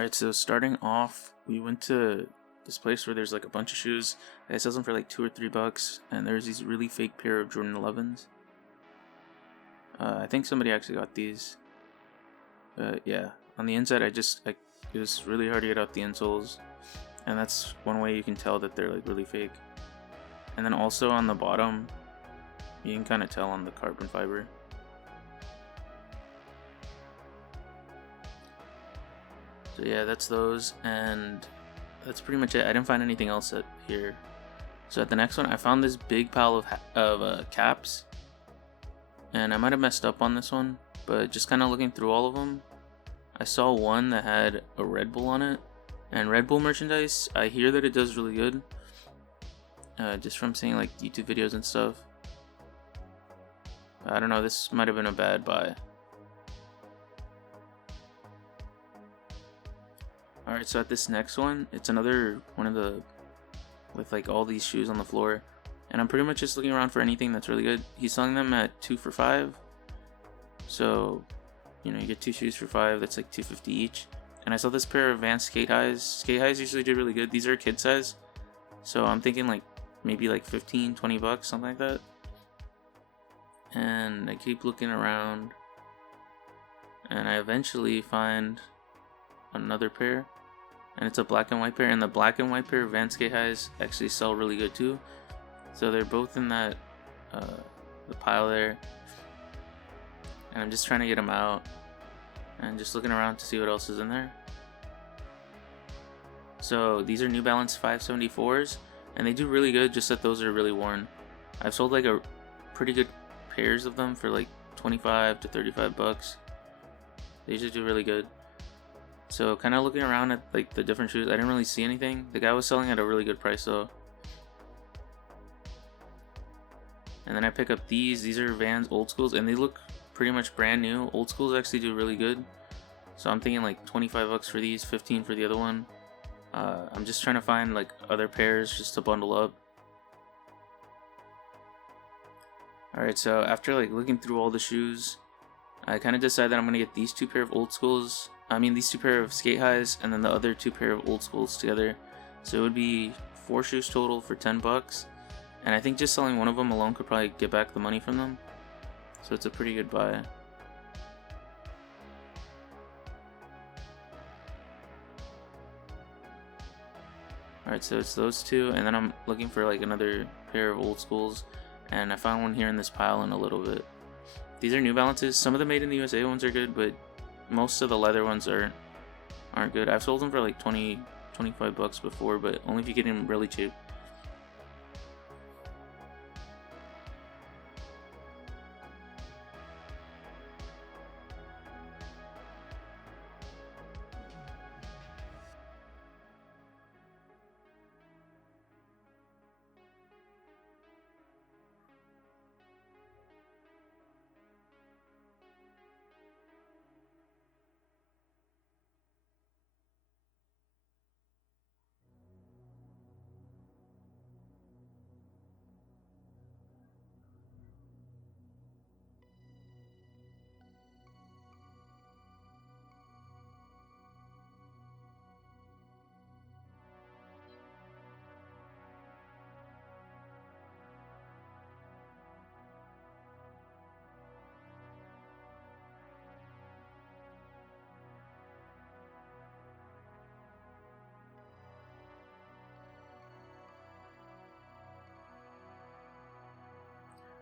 Alright, so starting off, we went to this place where there's like a bunch of shoes. It sells them for like $2 or $3, and there's these really fake pair of Jordan 11s. I think somebody actually got these. Yeah, on the inside, it was really hard to get out the insoles, and that's one way you can tell that they're like really fake. And then also on the bottom, you can kind of tell on the carbon fiber. So yeah, that's those, and that's pretty much it. I didn't find anything else here. So at the next one, I found this big pile of caps, and I might have messed up on this one, but just kind of looking through all of them, I saw one that had a Red Bull on it, and Red Bull merchandise, I hear that it does really good, just from seeing like YouTube videos and stuff. I don't know, this might have been a bad buy. Alright, so at this next one, it's another one of the, with like all these shoes on the floor, and I'm pretty much just looking around for anything that's really good. He's selling them at 2 for $5, so you know, you get 2 shoes for $5, that's like $2.50 each. And I saw this pair of Vans skate highs. Skate highs usually do really good. These are kid size, so I'm thinking like maybe like $15-20, something like that. And I keep looking around, and I eventually find another pair, and it's a black and white pair, and the black and white pair of Vans skate highs actually sell really good too. So they're both in that the pile there, and I'm just trying to get them out and just looking around to see what else is in there. So these are New Balance 574s, and they do really good, just that those are really worn. I've sold like a pretty good pairs of them for like $25 to $35. They usually do really good. So kind of looking around at like the different shoes, I didn't really see anything. The guy was selling at a really good price though. And then I pick up these are Vans Old Schools, and they look pretty much brand new. Old Schools actually do really good, so I'm thinking like $25 for these, $15 for the other one. I'm just trying to find like other pairs just to bundle up. Alright, so after like looking through all the shoes, I kind of decided that I'm going to get these 2 pair of Old Schools. These 2 pair of skate highs, and then the other 2 pair of Old Schools together. So it would be 4 shoes total for $10. And I think just selling one of them alone could probably get back the money from them. So it's a pretty good buy. Alright, so it's those 2, and then I'm looking for like another pair of Old Schools, and I found one here in this pile in a little bit. These are New Balances. Some of the made in the USA ones are good, but most of the leather ones aren't good. I've sold them for like $20-25 before, but only if you get them really cheap.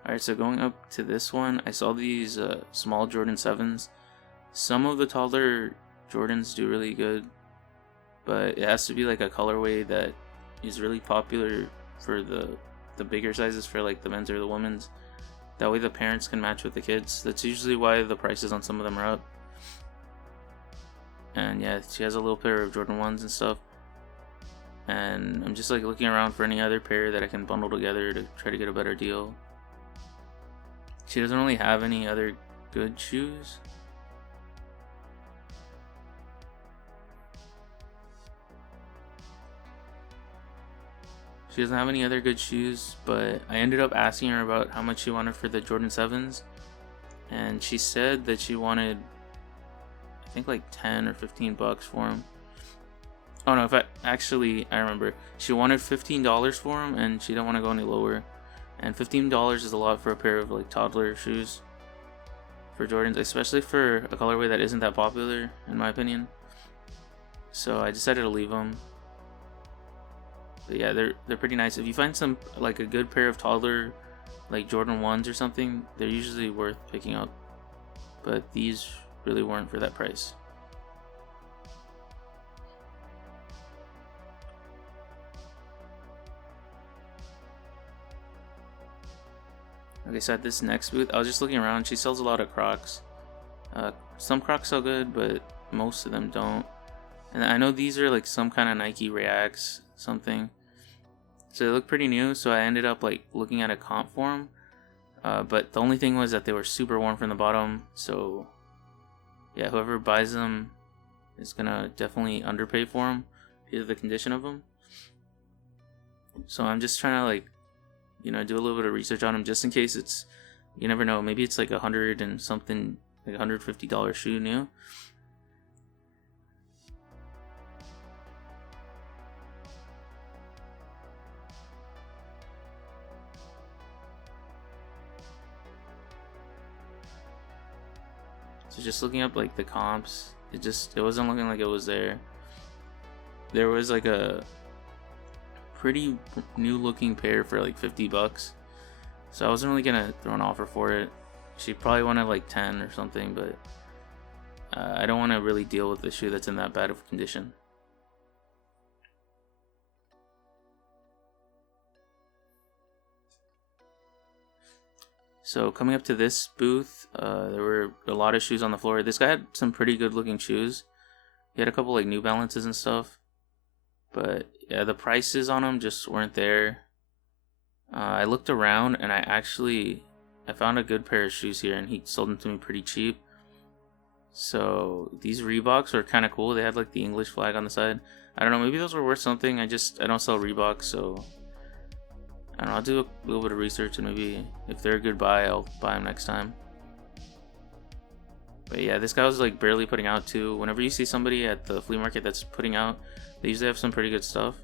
Alright, so going up to this one, I saw these small Jordan 7s. Some of the taller Jordans do really good, but it has to be like a colorway that is really popular for the bigger sizes, for like the men's or the women's. That way the parents can match with the kids. That's usually why the prices on some of them are up. And yeah, she has a little pair of Jordan 1s and stuff. And I'm just like looking around for any other pair that I can bundle together to try to get a better deal. She doesn't really have any other good shoes. She doesn't have any other good shoes, but I ended up asking her about how much she wanted for the Jordan 7s, and she said that she wanted, I think, like $10 or $15 for them. Oh no, if I actually, I remember she wanted $15 for them, and she didn't want to go any lower. And $15 is a lot for a pair of like toddler shoes for Jordans, especially for a colorway that isn't that popular in my opinion. So I decided to leave them. But yeah, they're pretty nice. If you find some like a good pair of toddler like Jordan 1s or something, they're usually worth picking up. But these really weren't for that price. Okay, so at this next booth, I was just looking around. She sells a lot of Crocs. Some Crocs sell good, but most of them don't. And I know these are like some kind of Nike Reacts something. So they look pretty new, so I ended up like looking at a comp for them. But the only thing was that they were super worn from the bottom. So yeah, whoever buys them is gonna definitely underpay for them because of the condition of them. So I'm just trying to like, you know, do a little bit of research on them just in case it's, you never know, maybe it's like $100 and something, like $150 shoe new. So just looking up like the comps, it wasn't looking like it was there. There was like a pretty new looking pair for like $50, so I wasn't really gonna throw an offer for it. She probably wanted like 10 or something, but I don't want to really deal with the shoe that's in that bad of condition. So coming up to this booth, there were a lot of shoes on the floor. This guy had some pretty good looking shoes. He had a couple like New Balances and stuff, but yeah, the prices on them just weren't there. I looked around and I found a good pair of shoes here, and he sold them to me pretty cheap. So these Reeboks were kind of cool. They had like the English flag on the side. I don't know, maybe those were worth something. I don't sell Reeboks, so I don't know. I'll do a little bit of research, and maybe if they're a good buy, I'll buy them next time. But yeah, this guy was like barely putting out too. Whenever you see somebody at the flea market that's putting out, they usually have some pretty good stuff.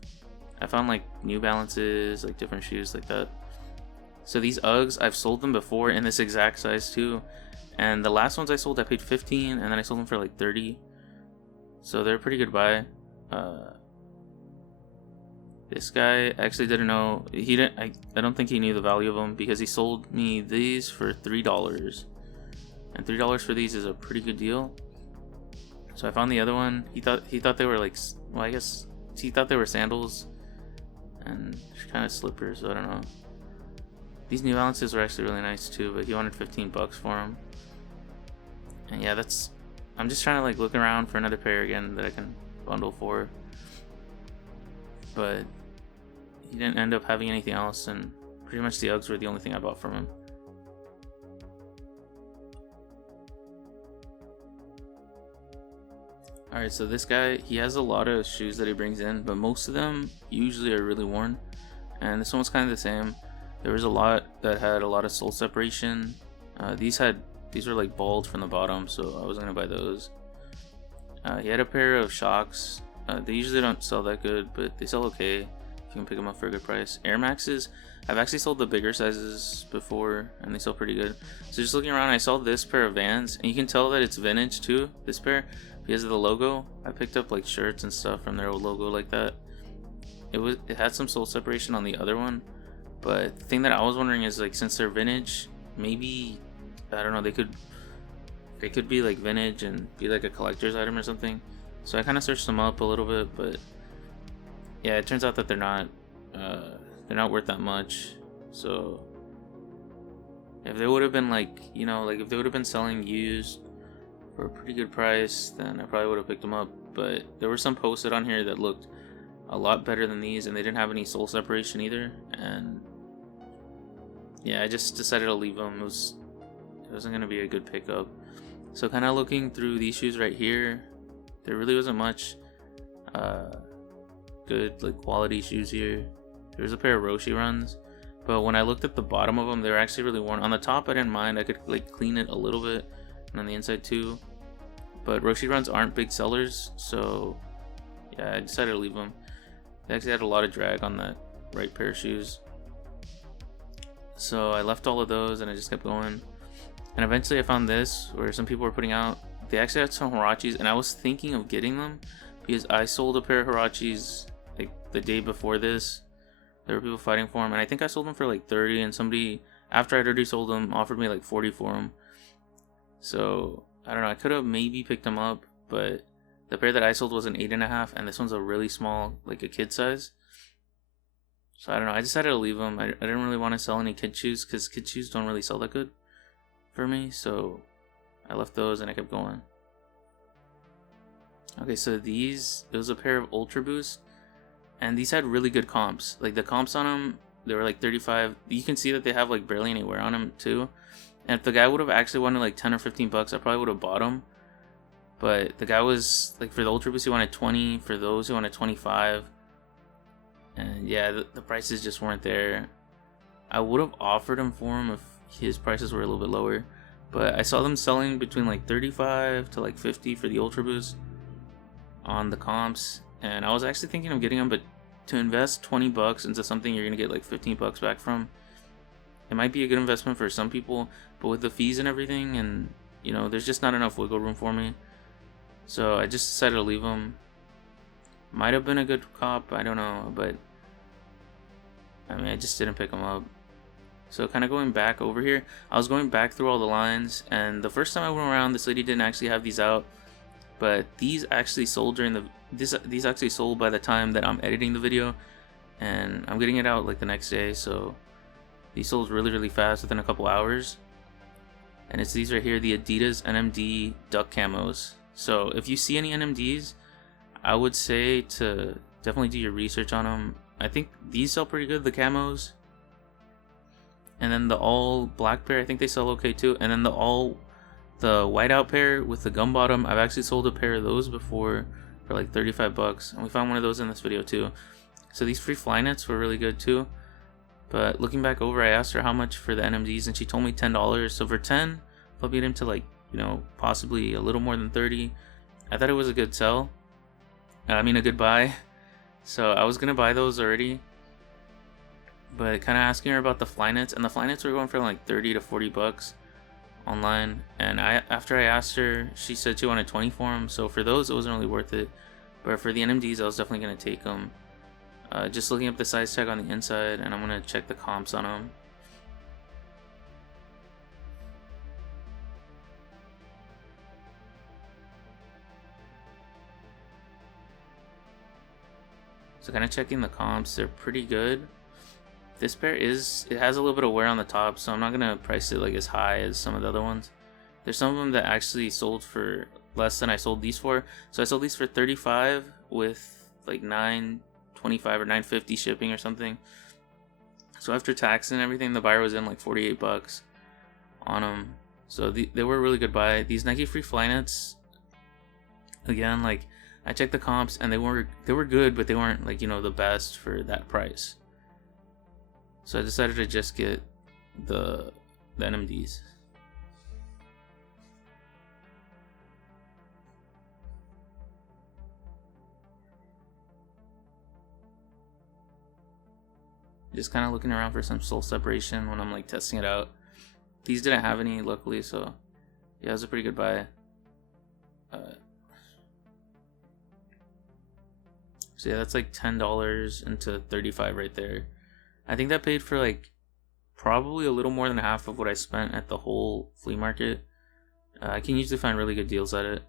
I found like New Balances, like different shoes like that. So these Uggs, I've sold them before in this exact size too. And the last ones I sold, I paid 15, and then I sold them for like 30. So they're a pretty good buy. This guy actually didn't know. He didn't. I don't think he knew the value of them, because he sold me these for $3, and $3 for these is a pretty good deal. So I found the other one. He thought they were like, well, I guess he thought they were sandals and kind of slippers. So I don't know. These New Balances were actually really nice too, but he wanted $15 for them. And yeah, I'm just trying to like look around for another pair again that I can bundle for. But he didn't end up having anything else, and pretty much the Uggs were the only thing I bought from him. Alright, so this guy, he has a lot of shoes that he brings in, but most of them usually are really worn. And this one was kind of the same. There was a lot that had a lot of sole separation. These were like bald from the bottom, so I wasn't gonna buy those. He had a pair of Shocks. They usually don't sell that good, but they sell okay if you can pick them up for a good price. Air Maxes, I've actually sold the bigger sizes before, and they sell pretty good. So just looking around, I saw this pair of Vans, and you can tell that it's vintage too, this pair, because of the logo. I picked up like shirts and stuff from their old logo like that. It had some sole separation on the other one, but the thing that I was wondering is, like, since they're vintage, maybe, I don't know, they could be like vintage and be like a collector's item or something. So I kind of searched them up a little bit, but yeah, it turns out that they're not worth that much. So if they would have been like, you know, like if they would have been selling used for a pretty good price, then I probably would have picked them up. But there were some posted on here that looked a lot better than these, and they didn't have any sole separation either. And yeah, I just decided to leave them. It wasn't gonna be a good pickup. So kind of looking through these shoes right here, there really wasn't much good like quality shoes here. There was a pair of Roshi runs, but when I looked at the bottom of them, they were actually really worn. On the top, I didn't mind. I could like clean it a little bit, and on the inside too. But Roshi runs aren't big sellers, so yeah, I decided to leave them. They actually had a lot of drag on that right pair of shoes. So I left all of those and I just kept going. And eventually I found this where some people were putting out. They actually had some Huaraches, and I was thinking of getting them because I sold a pair of Huaraches like the day before this. There were people fighting for them, and I think I sold them for like 30, and somebody, after I'd already sold them, offered me like 40 for them. So I don't know, I could have maybe picked them up, but the pair that I sold was an 8.5, and this one's a really small, like a kid size. So I don't know, I decided to leave them. I didn't really want to sell any kid shoes because kid shoes don't really sell that good for me, so I left those and I kept going. Okay, so these, it was a pair of Ultra Boost, and these had really good comps. Like the comps on them, they were like 35. You can see that they have like barely any wear on them too. And if the guy would have actually wanted like 10 or 15 bucks, I probably would have bought them. But the guy was like, for the Ultra Boost, he wanted 20. For those, he wanted 25. And yeah, the prices just weren't there. I would have offered him for him if his prices were a little bit lower. But I saw them selling between like 35 to like 50 for the Ultra Boost on the comps. And I was actually thinking of getting them, but to invest 20 bucks into something you're going to get like 15 bucks back from, it might be a good investment for some people. But with the fees and everything, and you know, there's just not enough wiggle room for me. So I just decided to leave them. Might have been a good cop, I don't know, but I mean, I just didn't pick them up. So kind of going back over here, I was going back through all the lines, and the first time I went around, this lady didn't actually have these out, but these actually sold during the these actually sold by the time that I'm editing the video, and I'm getting it out like the next day. So these sold really fast within a couple hours. And it's these right here, the Adidas NMD duck camos. So if you see any NMDs, I would say to definitely do your research on them. I think these sell pretty good, the camos. And then the all black pair, I think they sell okay too. And then the whiteout pair with the gum bottom, I've actually sold a pair of those before for like 35 bucks. And we found one of those in this video too. So these free fly nets were really good too. But looking back over, I asked her how much for the NMDs, and she told me $10. So for 10, I'll beat him to like, you know, possibly a little more than 30. I thought it was a good sell. I mean, a good buy. So I was gonna buy those already, but kind of asking her about the fly nets, and the fly nets were going for like 30 to 40 bucks online. And after I asked her, she said she wanted 20 for them. So for those, it wasn't really worth it. But for the NMDs, I was definitely gonna take them. Just looking up the size tag on the inside, and I'm gonna check the comps on them. So kind of checking the comps, they're pretty good. This pair it has a little bit of wear on the top, so I'm not gonna price it like as high as some of the other ones. There's some of them that actually sold for less than I sold these for. So I sold these for 35 with like $9.25 or $9.50 shipping or something. So after tax and everything, the buyer was in like 48 bucks on them. So they were a really good buy. These Nike free fly nets, again, like I checked the comps and they were good, but they weren't like, you know, the best for that price. So I decided to just get the NMDs. Just kind of looking around for some sole separation when I'm like testing it out. These didn't have any, luckily, so yeah, it was a pretty good buy. So yeah, that's like $10 into 35 right there. I think that paid for like probably a little more than half of what I spent at the whole flea market. I can usually find really good deals at it.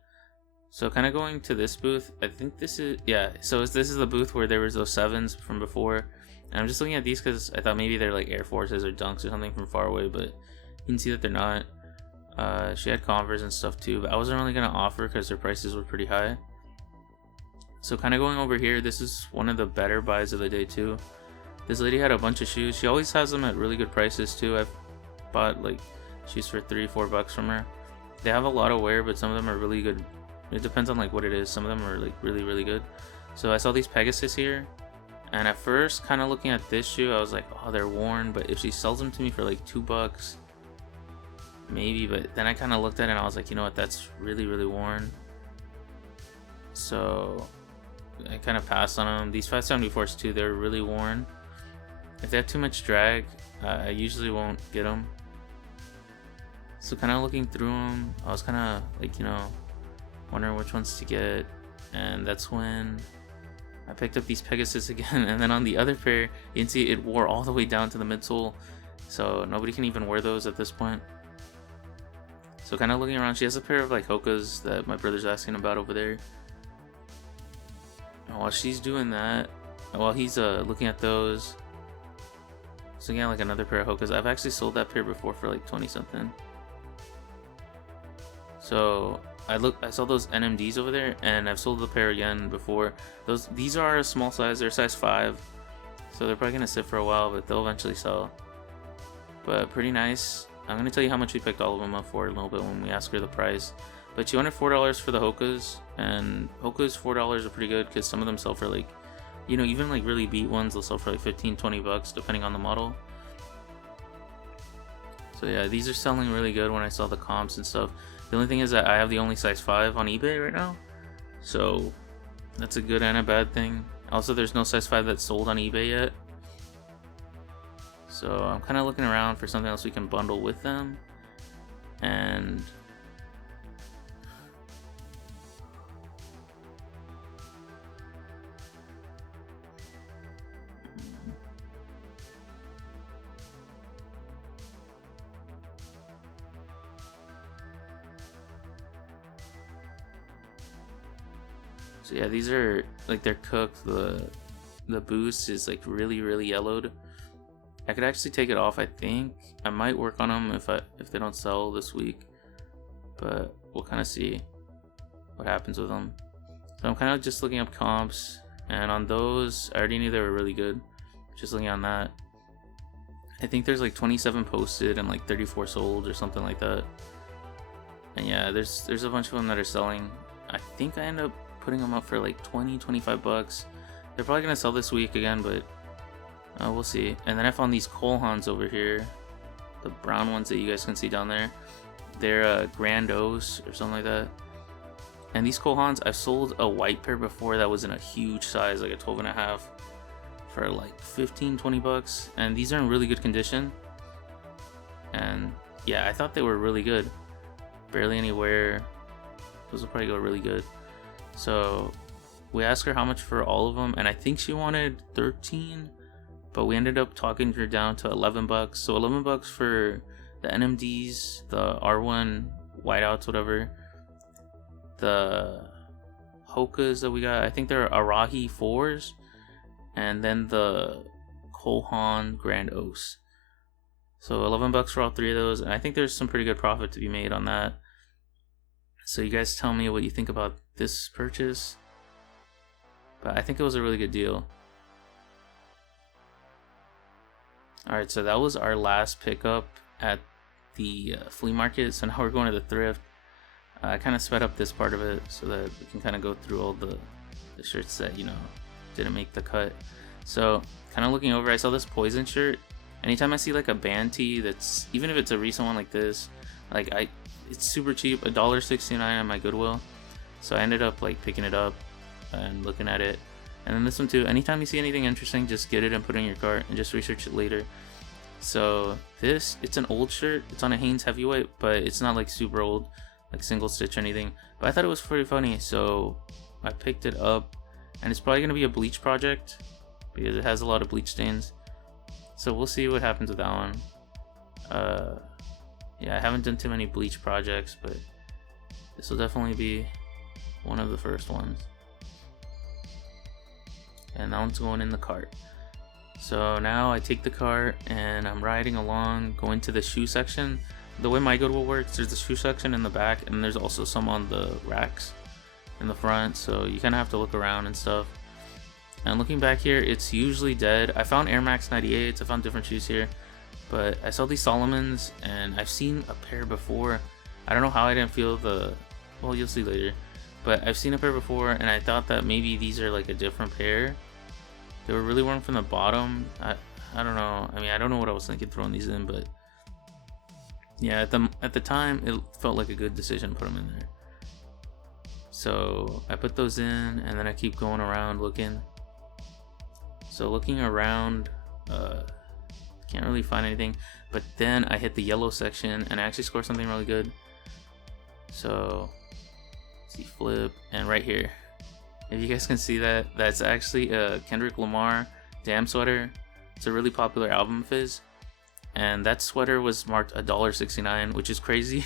So kind of going to this booth, I think this is, yeah, so this is the booth where there was those 7s from before. And I'm just looking at these because I thought maybe they're like Air Forces or Dunks or something from far away, but you can see that they're not. She had Converse and stuff too, but I wasn't really going to offer because their prices were pretty high. So kind of going over here, this is one of the better buys of the day too. This lady had a bunch of shoes. She always has them at really good prices too. I've bought like shoes for $3-4 bucks from her. They have a lot of wear, but some of them are really good. It depends on like what it is. Some of them are like really good. So I saw these Pegasus here, and at first, kind of looking at this shoe, I was like, oh, they're worn. But if she sells them to me for like $2, maybe. But then I kind of looked at it and I was like, you know what, that's really worn. So I kind of passed on them. These 574s too, they're really worn. If they have too much drag, I usually won't get them. So kind of looking through them, I was kind of like, you know, wondering which ones to get, and that's when I picked up these Pegasus again. And then on the other pair, you can see it wore all the way down to the midsole, so nobody can even wear those at this point. So kind of looking around, she has a pair of like Hokas that my brother's asking about over there. And while she's doing that, while he's looking at those, so again, like another pair of Hokas. I've actually sold that pair before for like 20 something. So I saw those NMDs over there, and I've sold the pair again before. These are a small size, they're size 5, so they're probably gonna sit for a while, but they'll eventually sell. But pretty nice. I'm gonna tell you how much we picked all of them up for in a little bit when we ask her the price. But she wanted $4 for the Hokas, and Hokas $4 are pretty good because some of them sell for like, you know, even like really beat ones, they'll sell for like 15-20 bucks depending on the model. So yeah, these are selling really good when I saw the comps and stuff. The only thing is that I have the only size 5 on eBay right now, so that's a good and a bad thing. Also, there's no size 5 that's sold on eBay yet, so I'm kind of looking around for something else we can bundle with them. And so yeah, these are like, they're cooked. The boost is like really yellowed. I could actually take it off. I think I might work on them if they don't sell this week, but we'll kind of see what happens with them. So I'm kind of just looking up comps, and on those I already knew they were really good. Just looking on that, I think there's like 27 posted and like 34 sold or something like that. And yeah, there's a bunch of them that are selling. I think I end up putting them up for like 20-25 bucks. They're probably gonna sell this week again, but we'll see. And then I found these Cole Haans over here, the brown ones that you guys can see down there. They're Grandos or something like that. And these Cole Haans, I've sold a white pair before that was in a huge size, like a 12.5, for like 15-20 bucks. And these are in really good condition. And yeah, I thought they were really good. Barely any wear. Those will probably go really good. So we asked her how much for all of them, and I think she wanted 13, but we ended up talking her down to 11 bucks. So 11 bucks for the NMDs, the R1 whiteouts, whatever. The Hokas that we got, I think they're Arahi 4s, and then the Cole Haan Grand Oaks. So 11 bucks for all 3 of those, and I think there's some pretty good profit to be made on that. So you guys tell me what you think about this purchase, but I think it was a really good deal. Alright, so that was our last pickup at the flea market. So now we're going to the thrift. I kind of sped up this part of it so that we can kind of go through all the shirts that, you know, didn't make the cut. So kind of looking over, I saw this Poison shirt. Anytime I see like a band tee that's, even if it's a recent one like this, like it's super cheap, $1.69 on my Goodwill. So I ended up like picking it up and looking at it. And then this one too, anytime you see anything interesting, just get it and put it in your cart and just research it later. So this, it's an old shirt. It's on a Hanes Heavyweight, but it's not like super old, like single stitch or anything. But I thought it was pretty funny, so I picked it up. And it's probably going to be a bleach project because it has a lot of bleach stains. So we'll see what happens with that one. Yeah, I haven't done too many bleach projects, but this will definitely be one of the first ones. And that one's going in the cart. So now I take the cart and I'm riding along, going to the shoe section. The way my Goodwill works, there's the shoe section in the back, and there's also some on the racks in the front, so you kind of have to look around and stuff. And looking back here, it's usually dead. I found Air Max 98s, I found different shoes here, but I saw these Solomons, and I've seen a pair before. I don't know how I didn't feel the, well, you'll see later, but I've seen a pair before, and I thought that maybe these are like a different pair. They were really worn from the bottom. I don't know. I mean, I don't know what I was thinking throwing these in, but yeah, at the time, it felt like a good decision to put them in there. So I put those in, and then I keep going around looking. So looking around, can't really find anything. But then I hit the yellow section, and I actually scored something really good. So, let's see, flip, and right here, if you guys can see that, that's actually a Kendrick Lamar Damn sweater. It's a really popular album of his, and that sweater was marked $1.69, which is crazy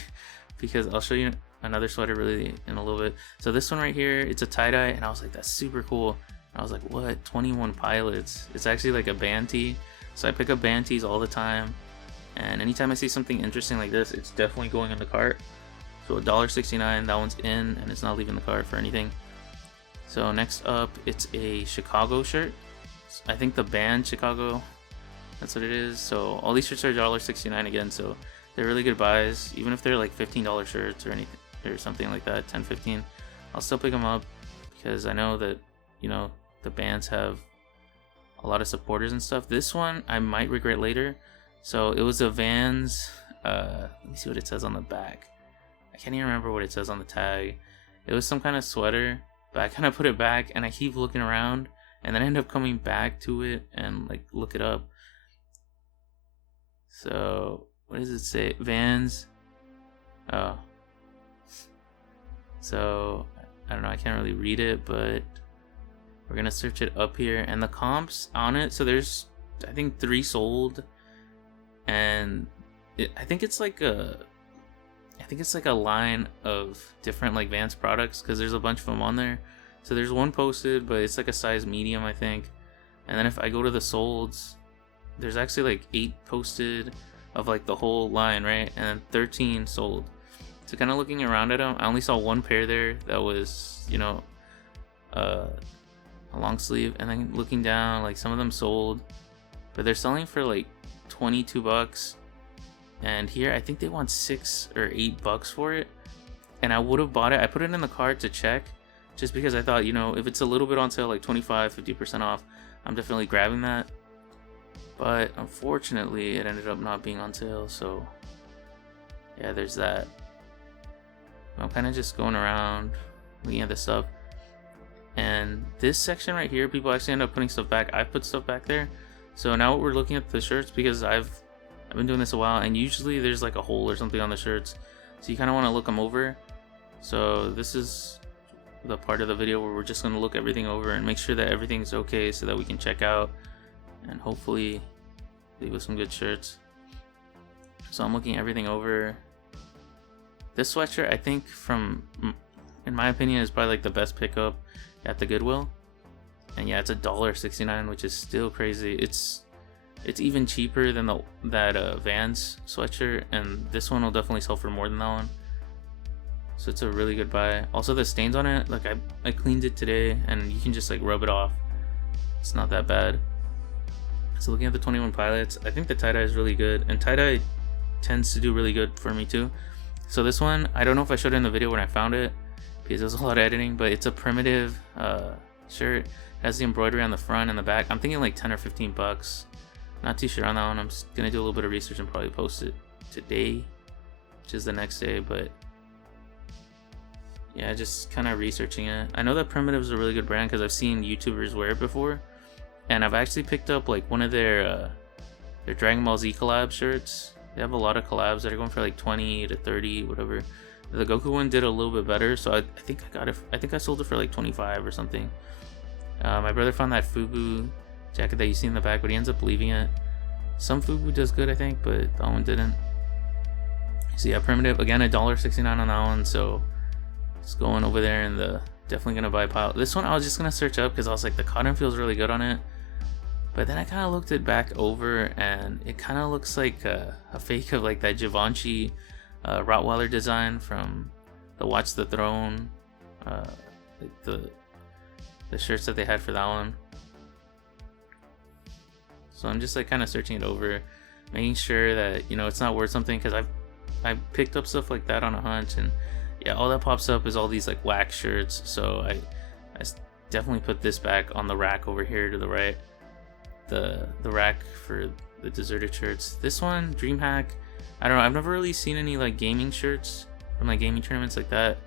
because I'll show you another sweater really in a little bit. So this one right here, it's a tie-dye, and I was like, that's super cool. And I was like, what? 21 Pilots. It's actually like a band tee. So I pick up band tees all the time, and anytime I see something interesting like this, it's definitely going in the cart. So $1.69, that one's in, and it's not leaving the cart for anything. So next up, it's a Chicago shirt. I think the band Chicago, that's what it is. So all these shirts are $1.69 again, so they're really good buys. Even if they're like $15 shirts or anything or something like that, 10, 15, I'll still pick them up because I know that, you know, the bands have a lot of supporters and stuff. This one I might regret later. So it was a Vans, let me see what it says on the back. I can't even remember what it says on the tag. It was some kind of sweater, but I kind of put it back, and I keep looking around, and then I end up coming back to it and like look it up. So what does it say? Vans. Oh, so I don't know, I can't really read it, but we're gonna search it up here, and the comps on it, so there's I think 3 sold, and I think it's like a line of different like Vans products, because there's a bunch of them on there. So there's one posted, but it's like a size medium, I think. And then if I go to the solds, there's actually like 8 posted of like the whole line, right? And then 13 sold. So kind of looking around at them, I only saw one pair there that was, you know, a long sleeve. And then looking down, like some of them sold, but they're selling for like $22. And here I think they want $6 or $8 for it, and I would have bought it. I put it in the cart to check, just because I thought, you know, if it's a little bit on sale, like 25-50% off, I'm definitely grabbing that. But unfortunately it ended up not being on sale, so yeah, there's that. I'm kind of just going around looking at this stuff, and this section right here, people actually end up putting stuff back. I put stuff back there. So now we're looking at the shirts, because I've been doing this a while, and usually there's like a hole or something on the shirts, so you kind of want to look them over. So this is the part of the video where we're just going to look everything over and make sure that everything's okay, so that we can check out and hopefully leave with some good shirts. So I'm looking everything over. This sweatshirt, I think, in my opinion, is probably like the best pickup at the Goodwill. And yeah, it's $1.69, which is still crazy. It's even cheaper than that Vans sweatshirt, and this one will definitely sell for more than that one. So it's a really good buy. Also, the stains on it, like I cleaned it today, and you can just like rub it off. It's not that bad. So looking at the 21 Pilots, I think the tie-dye is really good, and tie-dye tends to do really good for me too. So this one, I don't know if I showed it in the video when I found it, because there's a lot of editing, but it's a primitive shirt. It has the embroidery on the front and the back. I'm thinking like 10 or 15 bucks. Not too sure on that one. I'm just gonna do a little bit of research and probably post it today, which is the next day. But yeah, just kind of researching it. I know that Primitive is a really good brand because I've seen YouTubers wear it before, and I've actually picked up like one of their Dragon Ball Z collab shirts. They have a lot of collabs that are going for like 20 to 30, whatever. The Goku one did a little bit better, so I think I got it. I think I sold it for like 25 or something. My brother found that Fubu jacket that you see in the back, but he ends up leaving it. Some Fubu does good, I think, but that one didn't. So yeah, Primitive, again, $1.69 on that one, so it's going over there in the definitely gonna buy pile. This one I was just gonna search up because I was like, the cotton feels really good on it, but then I kind of looked it back over, and it kind of looks like a fake of like that Givenchy Rottweiler design from the Watch the Throne, like the shirts that they had for that one. So I'm just like kind of searching it over, making sure that, you know, it's not worth something, because I picked up stuff like that on a hunch, and yeah, all that pops up is all these like wax shirts. So I definitely put this back on the rack over here to the right, the rack for the deserted shirts. This one, DreamHack, I don't know, I've never really seen any like gaming shirts from like gaming tournaments like that.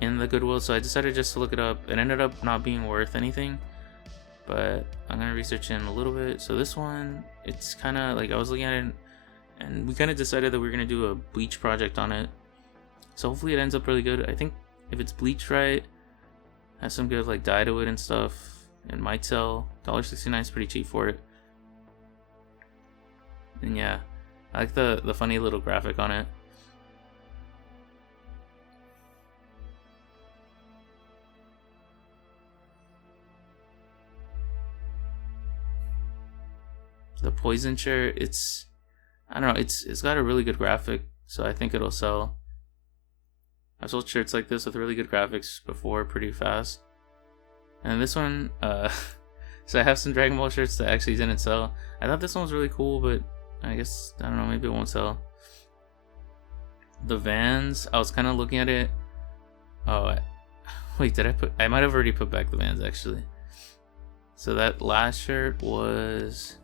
in the Goodwill, so I decided just to look it up. It ended up not being worth anything, but I'm gonna research in a little bit. So this one, it's kind of like I was looking at it, and we kind of decided that we are gonna do a bleach project on it. So hopefully it ends up really good. I think if it's bleached right, has some good like dye to it and stuff, it might sell. $1.69 is pretty cheap for it. And yeah, I like the funny little graphic on it. The Poison shirt, I don't know, it's got a really good graphic, so I think it'll sell. I've sold shirts like this with really good graphics before pretty fast. And this one, so I have some Dragon Ball shirts that actually didn't sell. I thought this one was really cool, but I guess, I don't know, maybe it won't sell. The Vans, I was kind of looking at it. Oh, wait, I might have already put back the Vans actually. So that last shirt was,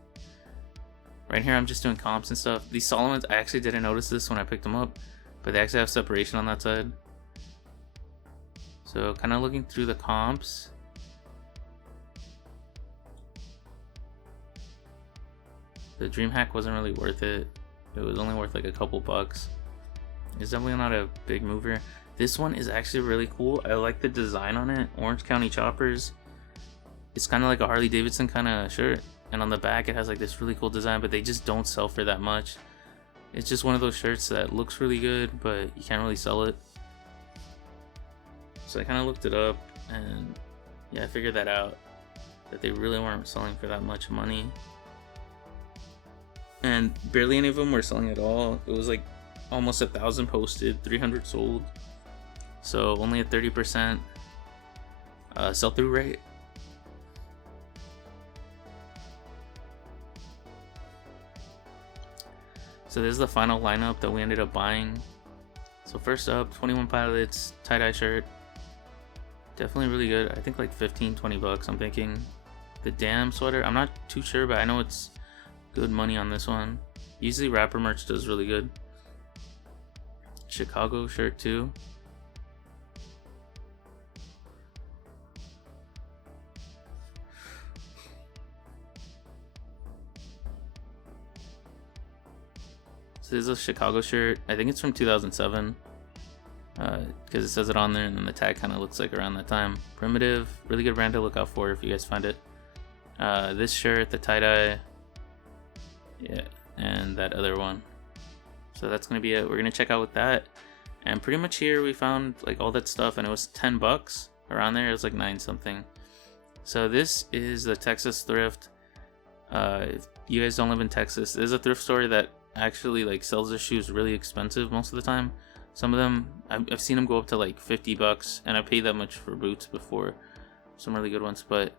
right here I'm just doing comps and stuff. These Solomons, I actually didn't notice this when I picked them up, but they actually have separation on that side. So kind of looking through the comps. The DreamHack wasn't really worth it. It was only worth like a couple bucks. It's definitely not a big mover. This one is actually really cool. I like the design on it. Orange County Choppers. It's kind of like a Harley Davidson kind of shirt. And on the back it has like this really cool design, but they just don't sell for that much. It's just one of those shirts that looks really good, but you can't really sell it. So I kind of looked it up, and yeah, I figured that out, that they really weren't selling for that much money. And barely any of them were selling at all. It was like almost 1,000 posted, 300 sold. So only a 30% sell-through rate. So this is the final lineup that we ended up buying. So first up, 21 Pilots tie-dye shirt. Definitely really good. I think like 15-20 bucks, I'm thinking. The Damn sweater, I'm not too sure, but I know it's good money on this one. Usually rapper merch does really good. Chicago shirt too. So this is a Chicago shirt. I think it's from 2007. Because it says it on there, and then the tag kind of looks like around that time. Primitive, really good brand to look out for if you guys find it. This shirt, the tie-dye, yeah, and that other one. So that's gonna be it. We're gonna check out with that, and pretty much here we found like all that stuff, and it was 10 bucks around there. It was like 9 something. So this is the Texas Thrift. If you guys don't live in Texas, there's a thrift store that actually like sells their shoes really expensive most of the time. Some of them, I've seen them go up to like 50 bucks, and I paid that much for boots before. Some really good ones, but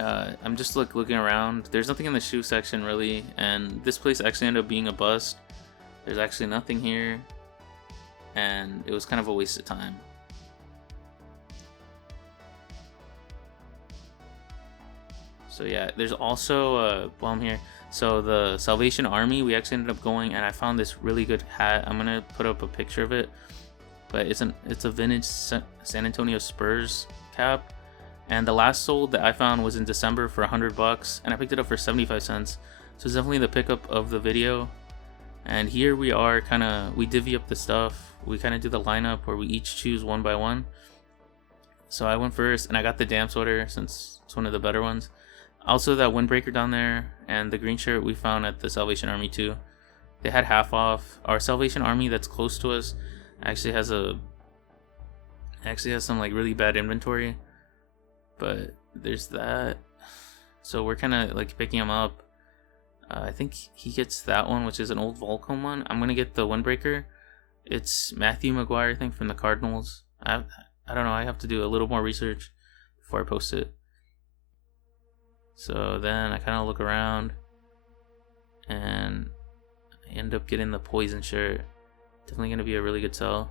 I'm just looking around. There's nothing in the shoe section really, and this place actually ended up being a bust. There's actually nothing here, and it was kind of a waste of time. So yeah, there's also while I'm here, so the Salvation Army, we actually ended up going, and I found this really good hat. I'm gonna put up a picture of it, but it's a vintage San Antonio Spurs cap, and the last sold that I found was in December for 100 bucks, and I picked it up for 75 cents. So it's definitely the pickup of the video. And here we are, we divvy up the stuff. We kind of do the lineup where we each choose one by one. So I went first, and I got the Damn sweater since it's one of the better ones. Also that windbreaker down there, and the green shirt we found at the Salvation Army too. They had half off. Our Salvation Army that's close to us actually has some like really bad inventory, but there's that. So we're kind of like picking them up. I think he gets that one, which is an old Volcom one. I'm gonna get the windbreaker. It's Matthew McGuire, I think, from the Cardinals. I don't know. I have to do a little more research before I post it. So then I kind of look around, and I end up getting the Poison shirt. Definitely going to be a really good sell.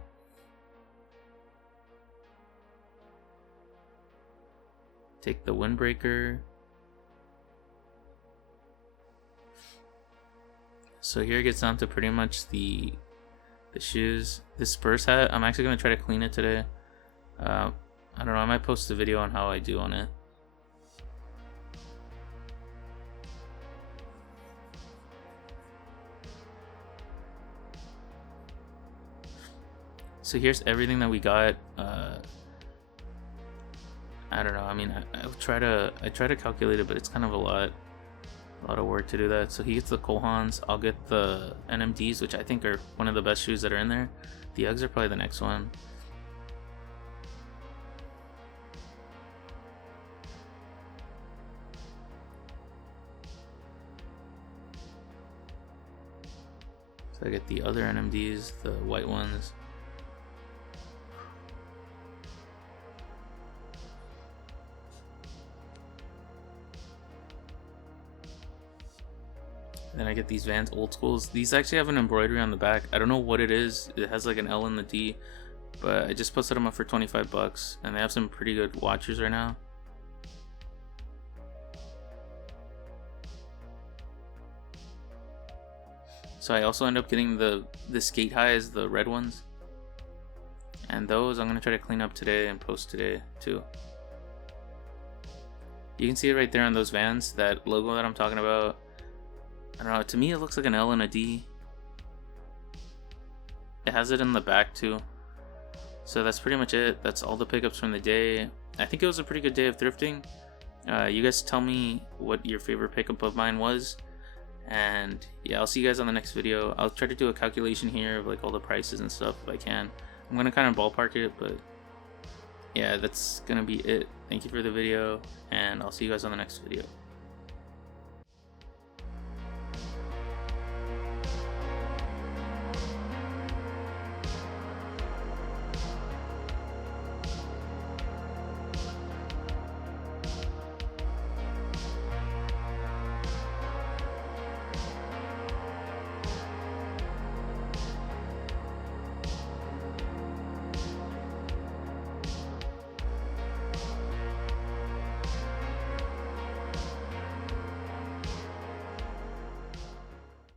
Take the windbreaker. So here it gets down to pretty much the shoes. This Spurs hat, I'm actually going to try to clean it today. I don't know if I'm going to do it. I'm going to try to clean it. But yeah, I don't know, I might post a video on how I do on it. So here's everything that we got. I don't know. I mean, I try to calculate it, but it's kind of a lot of work to do that. So he gets the Kohans. I'll get the NMDs, which I think are one of the best shoes that are in there. The Uggs are probably the next one. So I get the other NMDs, the white ones. Then I get these Vans Old Schools. These actually have an embroidery on the back. I don't know what it is. It has like an L and the D, but I just posted them up for 25 bucks, and they have some pretty good watchers right now. So I also end up getting the skate highs, the red ones, and those I'm gonna try to clean up today and post today too. You can see it right there on those Vans, that logo that I'm talking about. I don't know, to me it looks like an L and a D. It has it in the back too. So that's pretty much it. That's all the pickups from the day. I think it was a pretty good day of thrifting. You guys tell me what your favorite pickup of mine was. And yeah, I'll see you guys on the next video. I'll try to do a calculation here of like all the prices and stuff if I can. I'm gonna kind of ballpark it, but yeah, that's gonna be it. Thank you for the video, and I'll see you guys on the next video.